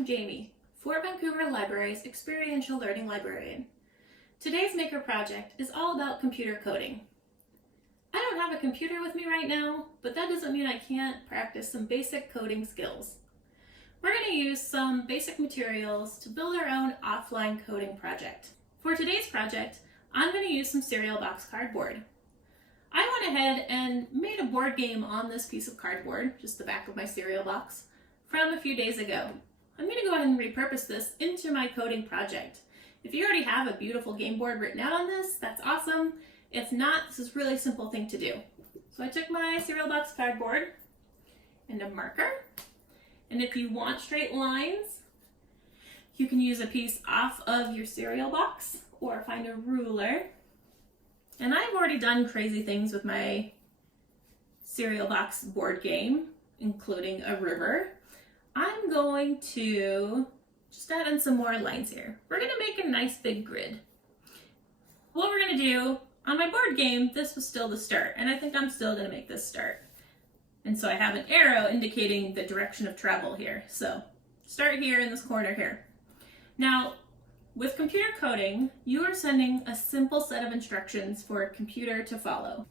I'm Jamie, for Vancouver Library's Experiential Learning Librarian. Today's maker project is all about computer coding. I don't have a computer with me right now, but that doesn't mean I can't practice some basic coding skills. We're going to use some basic materials to build our own offline coding project. For today's project, I'm going to use some cereal box cardboard. I went ahead and made a board game on this piece of cardboard, just the back of my cereal box, from a few days ago. I'm going to go ahead and repurpose this into my coding project. If you already have a beautiful game board written out on this, that's awesome. If not, this is a really simple thing to do. So I took my cereal box cardboard and a marker, and if you want straight lines, you can use a piece off of your cereal box or find a ruler. And I've already done crazy things with my cereal box board game, including a river. I'm going to just add in some more lines here. We're going to make a nice big grid. What we're going to do, on my board game, this was still the start, and I think I'm still going to make this start. And so I have an arrow indicating the direction of travel here. So start here in this corner here. Now, with computer coding, you are sending a simple set of instructions for a computer to follow.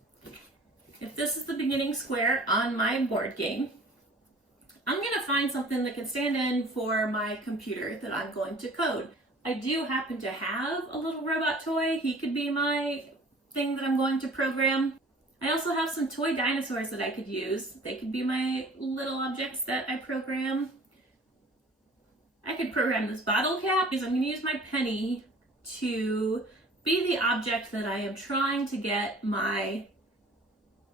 If this is the beginning square on my board game, I'm going to find something that can stand in for my computer that I'm going to code. I do happen to have a little robot toy. He could be my thing that I'm going to program. I also have some toy dinosaurs that I could use. They could be my little objects that I program. I could program this bottle cap because I'm going to use my penny to be the object that I am trying to get my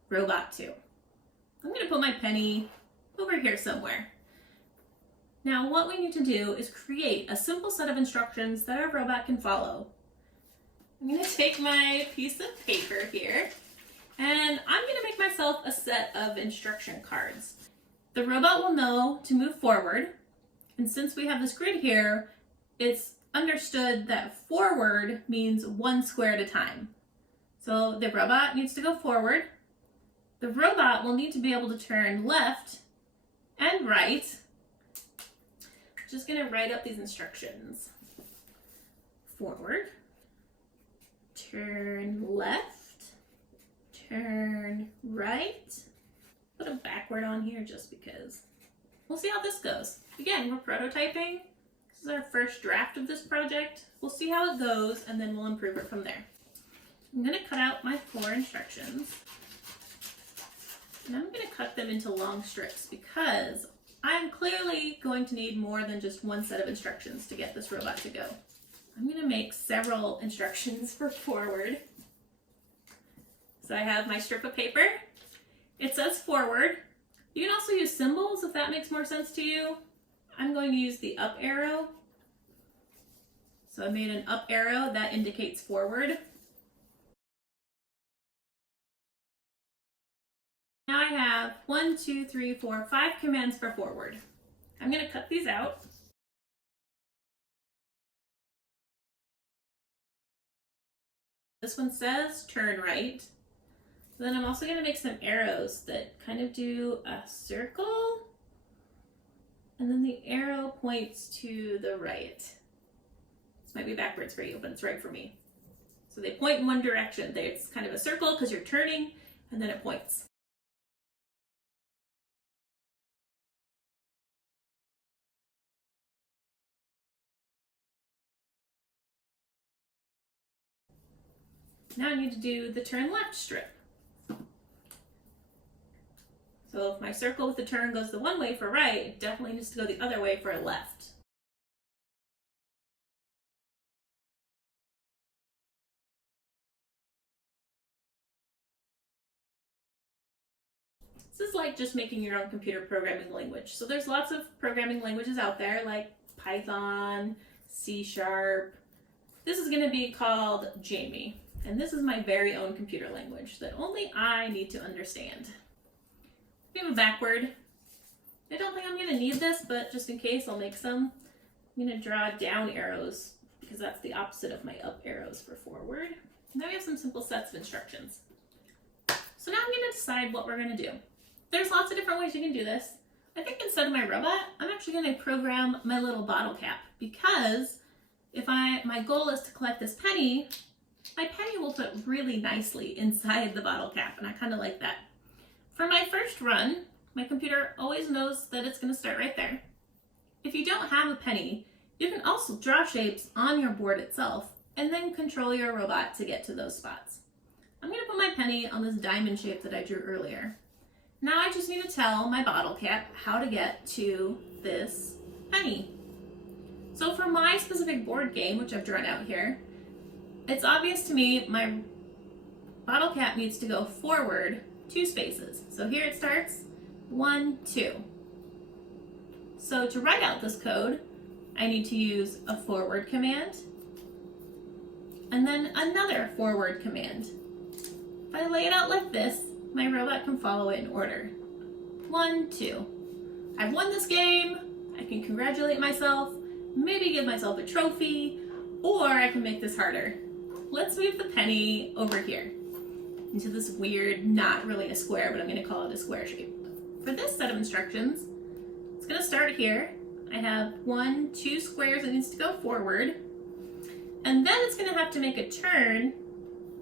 robot to. I'm going to put my penny over here somewhere. Now what we need to do is create a simple set of instructions that our robot can follow. I'm going to take my piece of paper here and I'm going to make myself a set of instruction cards. The robot will know to move forward, and since we have this grid here, it's understood that forward means one square at a time. So the robot needs to go forward. The robot will need to be able to turn left and right. Just going to write up these instructions. Forward, turn left, turn right. Put a backward on here just because. We'll see how this goes. Again, we're prototyping. This is our first draft of this project. We'll see how it goes and then we'll improve it from there. I'm going to cut out my 4 instructions. And I'm going to cut them into long strips because I'm clearly going to need more than just one set of instructions to get this robot to go. I'm going to make several instructions for forward. So I have my strip of paper. It says forward. You can also use symbols if that makes more sense to you. I'm going to use the up arrow. So I made an up arrow that indicates forward. Now I have 1, 2, 3, 4, 5 commands for forward. I'm going to cut these out. This one says turn right. Then I'm also going to make some arrows that kind of do a circle. And then the arrow points to the right. This might be backwards for you, but it's right for me. So they point in one direction. It's kind of a circle because you're turning, and then it points. Now I need to do the turn left strip. So if my circle with the turn goes the one way for right, it definitely needs to go the other way for left. This is like just making your own computer programming language. So there's lots of programming languages out there like Python, C#. This is going to be called Jamie. And this is my very own computer language that only I need to understand. We have a backward. I don't think I'm going to need this, but just in case, I'll make some. I'm going to draw down arrows because that's the opposite of my up arrows for forward. Now we have some simple sets of instructions. So now I'm going to decide what we're going to do. There's lots of different ways you can do this. I think instead of my robot, I'm actually going to program my little bottle cap, because if my goal is to collect this penny, my penny will fit really nicely inside the bottle cap, and I kind of like that. For my first run, my computer always knows that it's going to start right there. If you don't have a penny, you can also draw shapes on your board itself and then control your robot to get to those spots. I'm going to put my penny on this diamond shape that I drew earlier. Now I just need to tell my bottle cap how to get to this penny. So for my specific board game, which I've drawn out here, it's obvious to me my bottle cap needs to go forward 2 spaces. So here it starts, 1, 2. So to write out this code, I need to use a forward command and then another forward command. If I lay it out like this, my robot can follow it in order. 1, 2. I've won this game. I can congratulate myself, maybe give myself a trophy, or I can make this harder. Let's move the penny over here into this weird, not really a square, but I'm going to call it a square shape. For this set of instructions, it's going to start here. I have 1, 2 squares that needs to go forward, and then it's going to have to make a turn,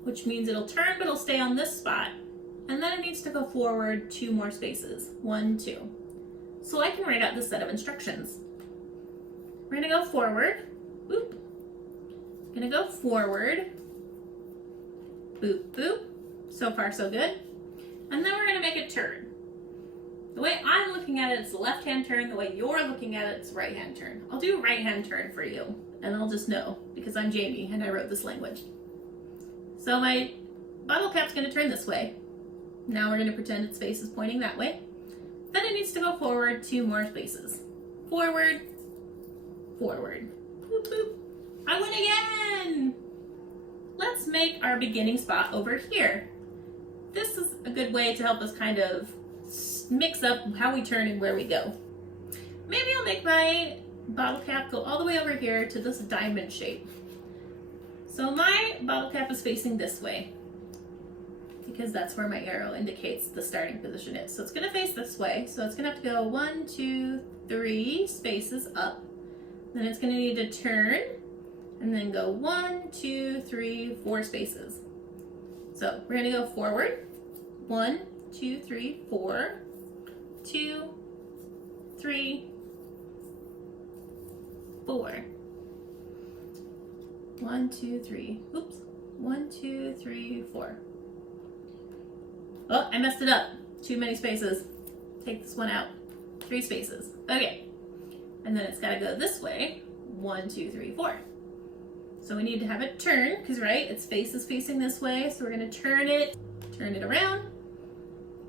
which means it'll turn, but it'll stay on this spot, and then it needs to go forward 2 more spaces, 1, 2. So I can write out this set of instructions. We're going to go forward, boop. Going to go forward, boop, boop. So far, so good. And then we're going to make a turn. The way I'm looking at it, it's a left-hand turn. The way you're looking at it, it's a right-hand turn. I'll do right-hand turn for you, and I'll just know, because I'm Jamie, and I wrote this language. So my bottle cap's going to turn this way. Now we're going to pretend its face is pointing that way. Then it needs to go forward 2 more spaces. Forward, forward. Boop, boop. I win again! Let's make our beginning spot over here. This is a good way to help us kind of mix up how we turn and where we go. Maybe I'll make my bottle cap go all the way over here to this diamond shape. So my bottle cap is facing this way, because that's where my arrow indicates the starting position is. So it's going to face this way. So it's going to have to go 1, 2, 3 spaces up. Then it's going to need to turn and then go 1, 2, 3, 4 spaces. So we're going to go forward. 1, 2, 3, 4. 2, 3, 4. 1, 2, 3. Oops. 1, 2, 3, 4. Oh, I messed it up. Too many spaces. Take this one out. 3 spaces. Okay. And then it's got to go this way. 1, 2, 3, 4. So we need to have it turn, because right, its face is facing this way. So we're going to turn it around,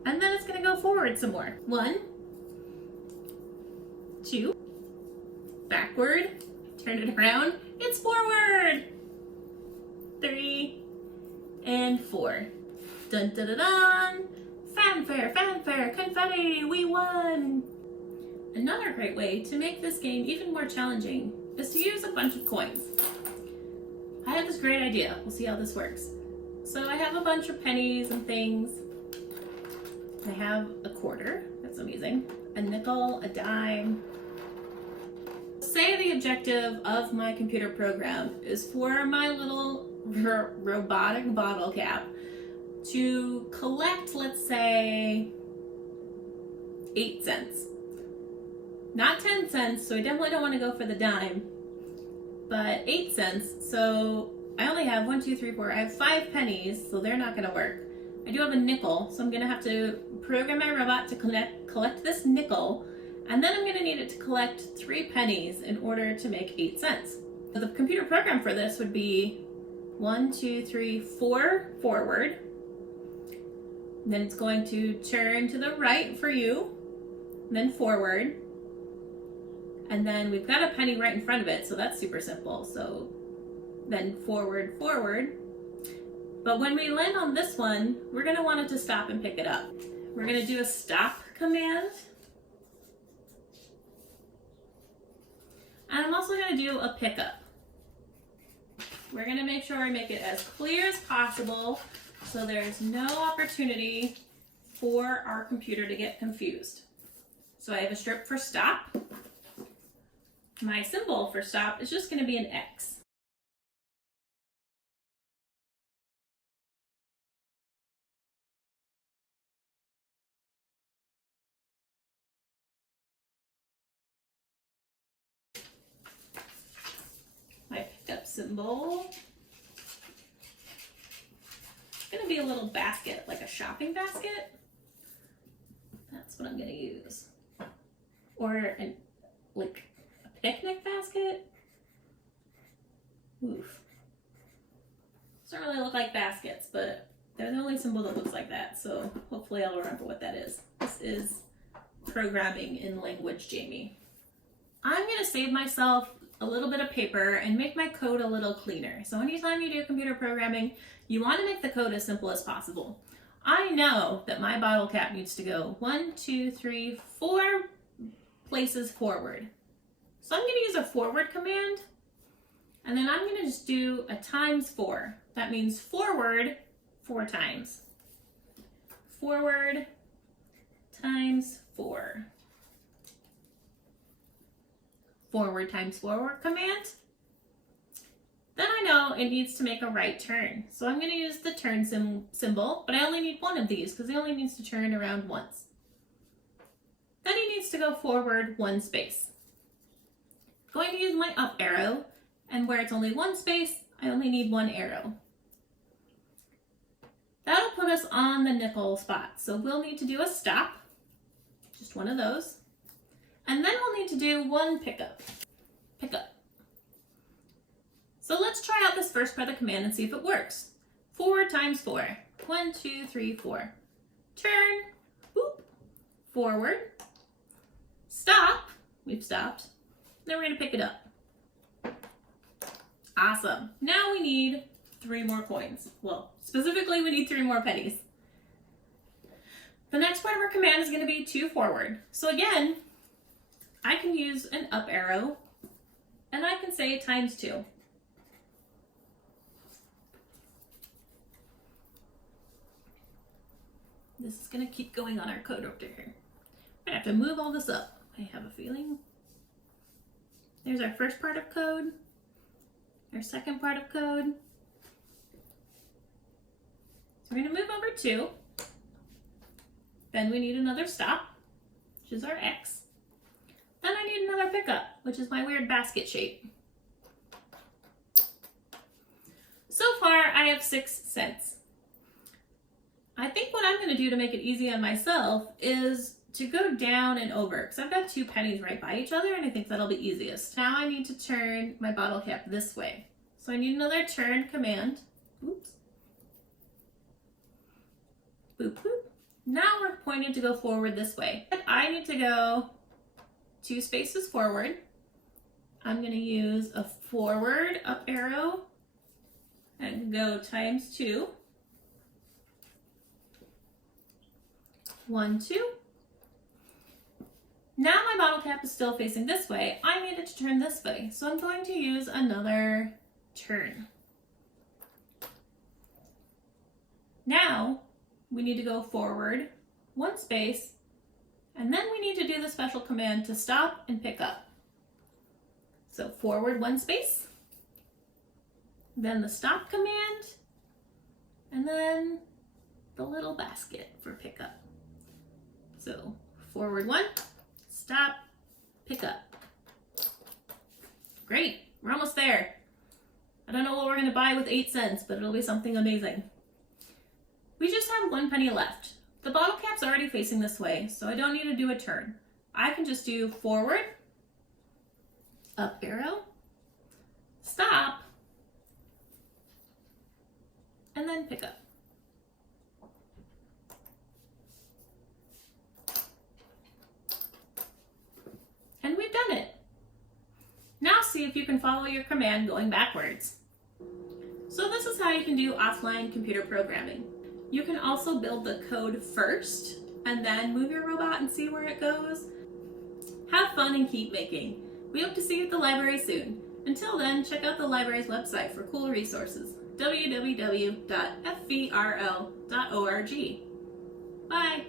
and then it's going to go forward some more. 1, 2, backward, turn it around, it's forward. 3, and 4. Dun dun dun dun! Fanfare, fanfare, confetti, we won! Another great way to make this game even more challenging is to use a bunch of coins. I have this great idea. We'll see how this works. So I have a bunch of pennies and things. I have a quarter. That's amazing. A nickel, a dime. Say the objective of my computer program is for my little robotic bottle cap to collect, let's say, 8 cents. Not 10 cents, so I definitely don't want to go for the dime, but 8 cents. So I only have 1, 2, 3, 4. I have 5 pennies, so they're not going to work. I do have a nickel, so I'm going to have to program my robot to collect this nickel, and then I'm going to need it to collect 3 pennies in order to make 8 cents. So the computer program for this would be 1, 2, 3, 4 forward. Then it's going to turn to the right for you, then forward. And then we've got a penny right in front of it, so that's super simple. So then forward, forward. But when we land on this one, we're going to want it to stop and pick it up. We're going to do a stop command. And I'm also going to do a pickup. We're going to make sure we make it as clear as possible so there's no opportunity for our computer to get confused. So I have a strip for stop, My symbol for stop is just going to be an X. My pickup symbol is going to be a little basket, like a shopping basket. That's what I'm going to use. Or like a picnic basket. Oof. Doesn't really look like baskets, but they're the only symbol that looks like that, so hopefully I'll remember what that is. This is programming in language, Jamie. I'm going to save myself a little bit of paper and make my code a little cleaner. So anytime you do computer programming, you want to make the code as simple as possible. I know that my bottle cap needs to go 1, 2, 3, 4 places forward. So I'm going to use a forward command, and then I'm going to just do a times 4. That means forward 4 times. Forward times 4. Forward times forward command. Then I know it needs to make a right turn. So I'm going to use the turn symbol, but I only need one of these because it only needs to turn around once. Then he needs to go forward 1 space. Going to use my up arrow, and where it's only 1 space, I only need 1 arrow. That'll put us on the nickel spot. So we'll need to do a stop, just one of those. And then we'll need to do 1 pickup. Pickup. So let's try out this first part of the command and see if it works. Forward times 4. 1, 2, 3, 4. Turn. Boop. Forward. Stop. We've stopped. Then we're going to pick it up. Awesome. Now we need 3 more coins. Well, specifically we need 3 more pennies. The next part of our command is going to be 2 forward. So again, I can use an up arrow, and I can say times 2. This is going to keep going on our code over here. I'm going to have to move all this up, I have a feeling. There's our first part of code, our second part of code. So we're going to move over 2. Then we need another stop, which is our X. Then I need another pickup, which is my weird basket shape. So far, I have 6 cents. I think what I'm going to do to make it easy on myself is to go down and over, because I've got 2 pennies right by each other, and I think that'll be easiest. Now I need to turn my bottle cap this way. So I need another turn command. Oops. Boop, boop. Now we're pointed to go forward this way. But I need to go 2 spaces forward. I'm going to use a forward up arrow and go times 2. 1, 2. Now my bottle cap is still facing this way. I need it to turn this way. So I'm going to use another turn. Now we need to go forward 1 space, and then we need to do the special command to stop and pick up. So forward 1 space, then the stop command, and then the little basket for pickup. So forward 1, stop, pick up. Great, we're almost there. I don't know what we're going to buy with 8 cents, but it'll be something amazing. We just have 1 penny left. The bottle cap's already facing this way, so I don't need to do a turn. I can just do forward, up arrow, stop, and then pick up. And we've done it. Now see if you can follow your command going backwards. So this is how you can do offline computer programming. You can also build the code first and then move your robot and see where it goes. Have fun and keep making. We hope to see you at the library soon. Until then, check out the library's website for cool resources, www.fvrl.org. Bye!